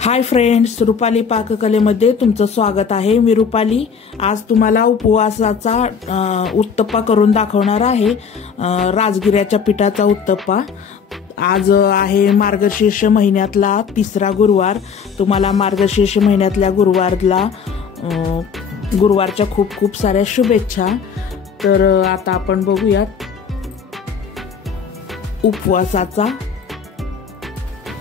Hi friends, Rupali पाककलेमध्ये तुमचं स्वागत आहे। मी रुपाली आज तुम्हाला उपवासाचा उत्तप्पा करून दाखवणार आहे। राजगिऱ्याच्या पिठाचा उत्तप्पा। आज आहे मार्गशीर्ष महिन्यातला तिसरा गुरुवार। तुम्हाला मार्गशीर्ष महिन्यातल्या गुरुवारच्या खूप खूप साऱ्या शुभेच्छा। तर आता आपण बघूयात उपवासाचा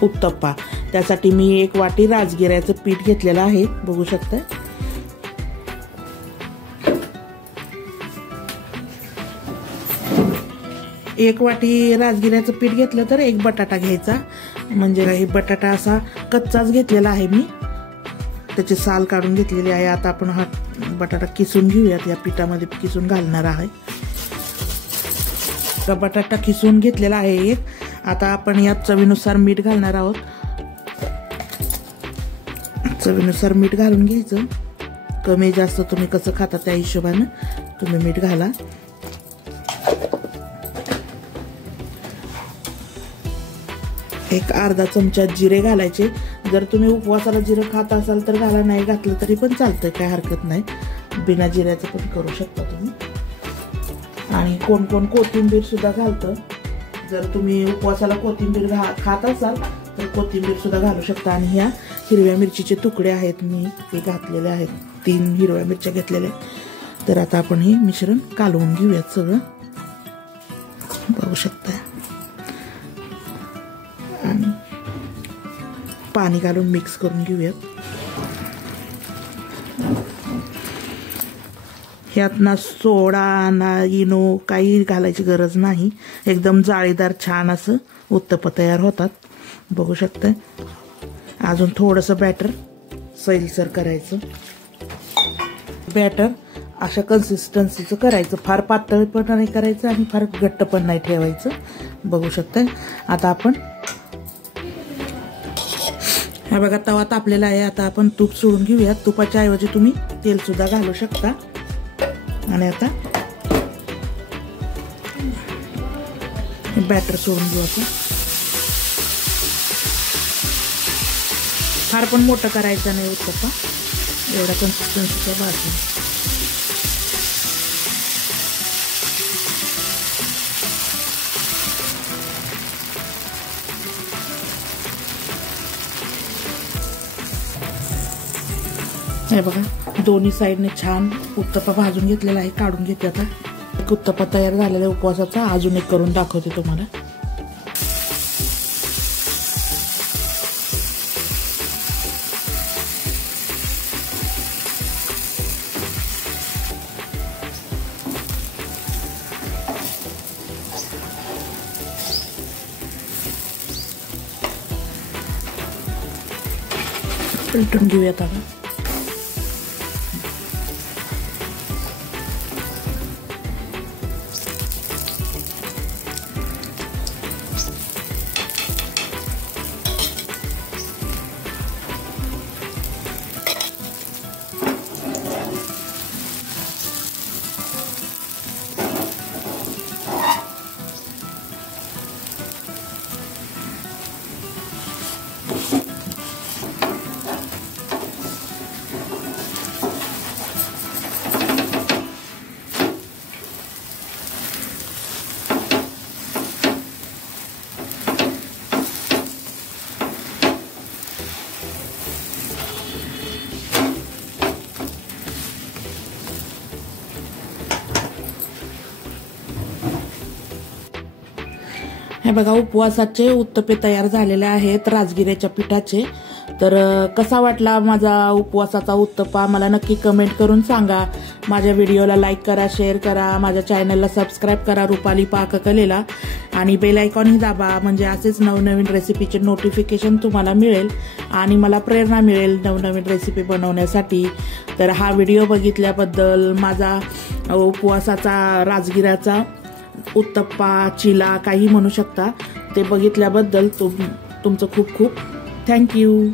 उत्तप्पा। त्यासाठी मी 1 वाटी राजगिऱ्याचं पीठ घेतलेलं आहे, बघू शकता। एक वाटी राजगिऱ्याचं पीठ घेतलं तर 1 बटाटा घ्यायचा। म्हणजे हे बटाटा असा कच्चाच घेतलेला आहे मी, त्याची साल काढून घेतलेली आहे। आता आपण हा बटाटा किसून घेऊयात, या पिठामध्ये किसून घालणार आहे। तर बटाटा किसून घेतलेला आहे एक। आता आपण यात चवीनुसार मीठ घालणार आहोत। चवीनुसार मीठ घालून घ्यायचं। कमी जास्त तुम्ही कसं खाता त्या हिशोबाने तुम्ही मीठ घाला। एक अर्धा चमचा जिरे घालायचे। जर तुम्ही उपवासाला जिरे खात असाल तर घाला, नाही घातलं तरी पण चालतंय, काय हरकत नाही। बिना जिऱ्याचं पण करू शकता तुम्ही। आणि कोण कोण कोथिंबीर सुद्धा घालतं। जर तुम्ही उपवासाला कोथिंबीर खात असाल तर कोथिंबीर सुद्धा घालू शकता। आणि ह्या हिरव्या मिरचीचे तुकडे आहेत, मी ते घातलेले आहेत। 3 हिरव्या मिरच्या घेतलेल्या। तर आता आपण हे मिश्रण कालवून घेऊयात सगळं, बघू शकता। आणि पाणी घालून मिक्स करून घेऊयात। ह्यात ना सोडा ना इनो काही घालायची गरज नाही। एकदम जाळीदार छान असं उत्तप्पा तयार होतात, बघू शकता। अजून थोडंसं बॅटर सैलसर करायचं। बॅटर अशा कन्सिस्टन्सीचं करायचं, फार पातळ पण नाही करायचं आणि फार घट्ट पण नाही ठेवायचं, बघू शकता। आता आपण हा बघा तवा तापलेला आहे। आता आपण तूप सोडून घेऊया। तुपाच्या ऐवजी तुम्ही तेल सुद्धा घालू शकता। आणि आता बॅटर सोडून घेऊ आपण। फार पण मोठं करायचं नाही उत्तप्पा, एवढा कन्सिस्टन्सीचा भाजी। हे बघा दोन्ही साईडने छान उत्तप्पा भाजून घेतलेला आहे, काढून घेते। आता एक उत्तप्पा तयार झालेला आहे उपवासाचा। अजून एक करून दाखवते तुम्हाला। पलटून घेऊयात आता। हे बघा उपवासाचे उत्तप्पे तयार झालेले आहेत राजगिऱ्याच्या पिठाचे। तर कसा वाटला माझा उपवासाचा उत्तप्पा मला नक्की कमेंट करून सांगा। माझ्या व्हिडिओला लाईक करा, शेअर करा, माझ्या चॅनलला सबस्क्राईब करा रुपाली पाककलेला। आणि बेल आयकॉनही दाबा, म्हणजे असेच नवनवीन रेसिपीचे नोटिफिकेशन तुम्हाला मिळेल आणि मला प्रेरणा मिळेल नवनवीन रेसिपी बनवण्यासाठी। तर हा व्हिडिओ बघितल्याबद्दल, माझा उपवासाचा राजगिऱ्याचा उत्तप्पा चिला काही म्हणू शकता, ते बघितल्याबद्दल तुमचं खूप खूप थँक्यू।